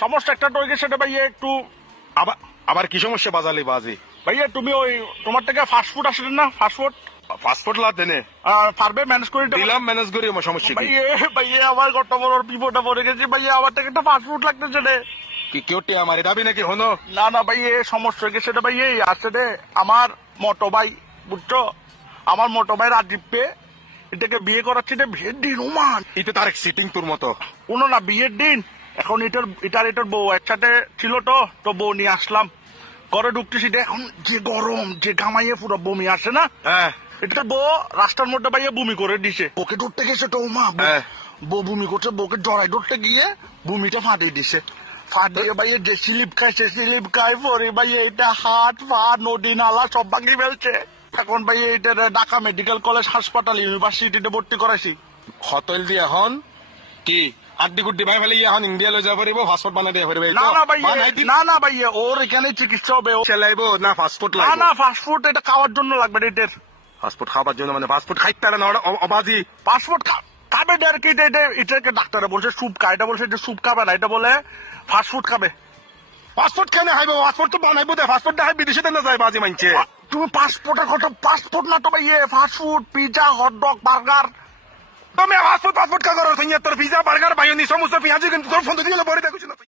সমস্যা একটা টয়কে সেটা ভাইয়া একটু আবার আবার কি সমস্যা বাজালি বাজি? ভাইয়া তুমি ওই তোমার থেকে ফাস্টফুড আসলে না ফাস্টফুড পাসপোর্ট লা দেনে পারবে ম্যানেজ করে দিতে? দিলাম, ম্যানেজ করি, আমার সমস্যা কি? ভাইয়া আমার কত বড় বিপদে পড়ে গেছি ভাইয়া, আমার থেকে একটা ফাস্টফুড লাগতেছে রে। কি কেউটি আমার দাবি নাকি হনো? না না ভাই সমস্যা হয়ে গেছে ভাই, এই আছে রে আমার মোটো ভাই, বুঝছো, আমার মোটো ভাই রাজীব পে এটাকে বিয়ে করাচ্ছি রে, বিয়ের দিন ওমান ইতে তার সিটিং তোর মতো কোনো না, বিয়ের দিন এখন এটার বউ একসাথে ছিল, তো বউ নিয়ে আসলাম ঘরে ঢুকতেছি রে, এখন যে গরম যে ঘামাইয়ে পুরো বমি আসে না, হ্যাঁ এটা বউ রাস্তার মধ্যে ভাইয়া বমি করে দিছে, ওকে ধরতে গেছে তো মা, হ্যাঁ। বউ বমি করছে, বউকে জড়াই ধরতে গিয়ে বমিটা ফাটিয়ে দিছে, ফাটিয়ে ভাইয়া যে স্লিপ খাইছে, স্লিপ খাই পরে ভাইয়া এটা হাত পা নদী নালা সব ভাঙিয়ে ফেলছে। এখন ভাইয়া এটা ঢাকা মেডিকেল কলেজ হাসপাতাল ইউনিভার্সিটিতে ভর্তি করাইছি। হতল দিয়ে এখন কি আড্ডি গুড্ডি ভাই ফেলে এখন ইন্ডিয়া লই যাব পারিব, পাসপোর্ট বানাই দিয়ে পারিব? না না ভাইয়া, না না ভাইয়া ওর এখানে চিকিৎসা হবে, চালাইব না পাসপোর্ট না লাগবে? না ফাস্টফুড এটা খাওয়ার জন্য লাগবে এটার, পাসপোর্ট খাবার জন্য মানে পাসপোর্ট খাইতে পারে না অবাজি? পাসপোর্ট খাবে আর কি, এটাকে ডাক্তারে বলছে স্যুপ খায়, এটা বলছে যে স্যুপ খাবে না, এটা বলে ফাস্টফুড খাবে। পাসপোর্ট কেন হাইব? পাসপোর্ট তো বানাইবো দে, পাসপোর্ট দেখাই বিদেশে না যায় বাজি মানছে। তুমি পাসপোর্টের কথা, পাসপোর্ট না তো ভাইয়া ফাস্টফুড, পিজা, হটডগ, বার্গার। তুমি পাসপোর্ট কা করো? তোর পিজা বার্গার বাইনি সমস্ত পেঁয়াজি কিন্তু তোর ফোন দিয়ে পরে দেখছিস না।